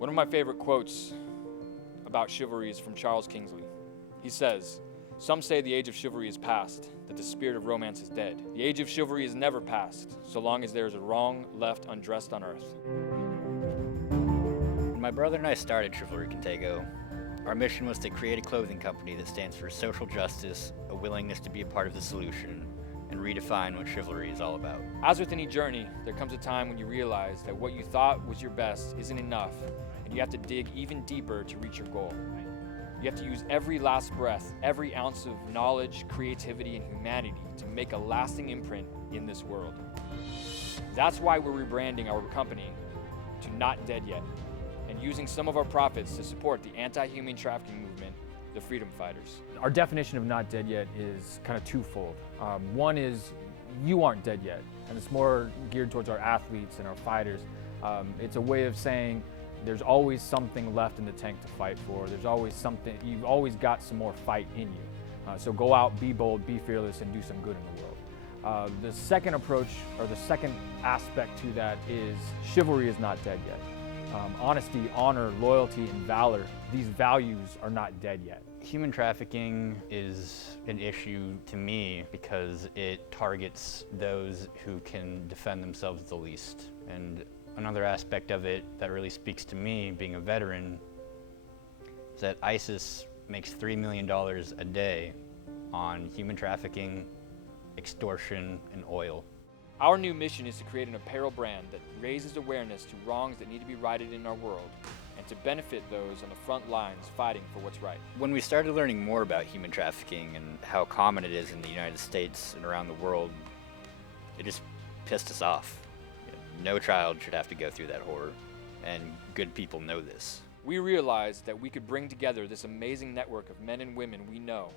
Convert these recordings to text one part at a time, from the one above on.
One of my favorite quotes about chivalry is from Charles Kingsley. He says, "Some say the age of chivalry is past, that the spirit of romance is dead. The age of chivalry is never past, so long as there is a wrong left undressed on earth." When my brother and I started Chivalry Contigo, our mission was to create a clothing company that stands for social justice, a willingness to be a part of the solution, and redefine what chivalry is all about. As with any journey, there comes a time when you realize that what you thought was your best isn't enough, and you have to dig even deeper to reach your goal. You have to use every last breath, every ounce of knowledge, creativity, and humanity to make a lasting imprint in this world. That's why we're rebranding our company to Not Dead Yet, and using some of our profits to support the anti-human trafficking movement, the Freedom Fighters. Our definition of not dead yet is kind of twofold. One is you aren't dead yet, and it's more geared towards our athletes and our fighters. It's a way of saying there's always something left in the tank to fight for. There's always something, you've always got some more fight in you. So go out, be bold, be fearless, and do some good in the world. The second approach, or the second aspect to that, is chivalry is not dead yet. Honesty, honor, loyalty, and valor, these values are not dead yet. Human trafficking is an issue to me because it targets those who can defend themselves the least. And another aspect of it that really speaks to me, being a veteran, is that ISIS makes $3 million a day on human trafficking, extortion, and oil. Our new mission is to create an apparel brand that raises awareness to wrongs that need to be righted in our world, and to benefit those on the front lines fighting for what's right. When we started learning more about human trafficking and how common it is in the United States and around the world, it just pissed us off. No child should have to go through that horror, and good people know this. We realized that we could bring together this amazing network of men and women we know,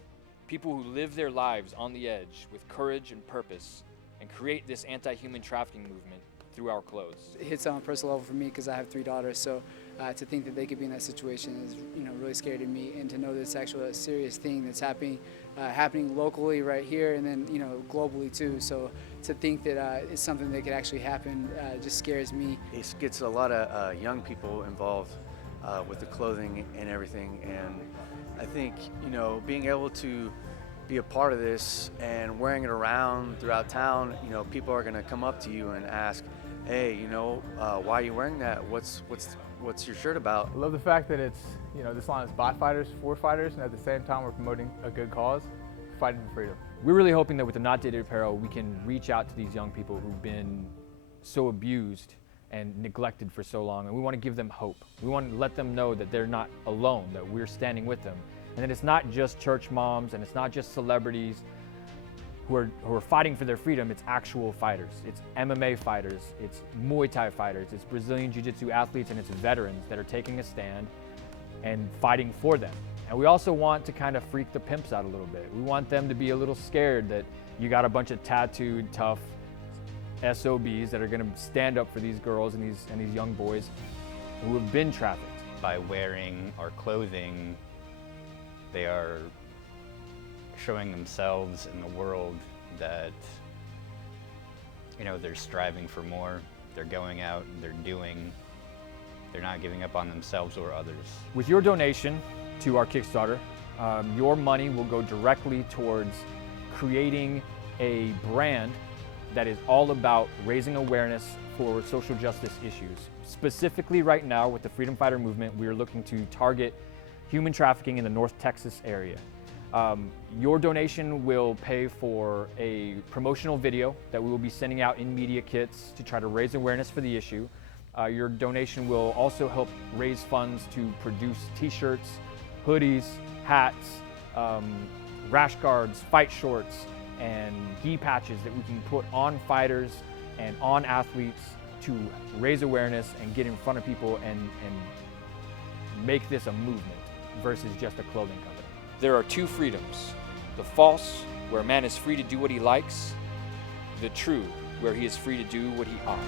people who live their lives on the edge with courage and purpose, and create this anti-human trafficking movement through our clothes. It hits on a personal level for me because I have 3 daughters, so to think that they could be in that situation is, really scary to me, and to know that it's actually a serious thing that's happening locally right here, and then globally too. So to think that it's something that could actually happen just scares me. It gets a lot of young people involved with the clothing and everything, and I think being able to be a part of this and wearing it around throughout town, people are going to come up to you and ask, "Hey, why are you wearing that? What's your shirt about?" I love the fact that it's, this line is by fighters for fighters, and at the same time we're promoting a good cause, fighting for freedom. We're really hoping that with the Not Dead Yet apparel, we can reach out to these young people who've been so abused and neglected for so long, and we want to give them hope. We want to let them know that they're not alone, that we're standing with them. And that it's not just church moms and it's not just celebrities who are fighting for their freedom. It's actual fighters. It's MMA fighters, it's Muay Thai fighters, it's Brazilian Jiu-Jitsu athletes, and it's veterans that are taking a stand and fighting for them. And we also want to kind of freak the pimps out a little bit. We want them to be a little scared that you got a bunch of tattooed, tough SOBs that are going to stand up for these girls and these young boys who have been trafficked. By wearing our clothing, they are showing themselves in the world that, they're striving for more. They're going out, they're not giving up on themselves or others. With your donation to our Kickstarter, your money will go directly towards creating a brand that is all about raising awareness for social justice issues. Specifically right now with the Freedom Fighter movement, we are looking to target human trafficking in the North Texas area. Your donation will pay for a promotional video that we will be sending out in media kits to try to raise awareness for the issue. Your donation will also help raise funds to produce t-shirts, hoodies, hats, rash guards, fight shorts, and gi patches that we can put on fighters and on athletes to raise awareness and get in front of people and make this a movement versus just a clothing company. There are 2 freedoms: the false, where a man is free to do what he likes; the true, where he is free to do what he ought.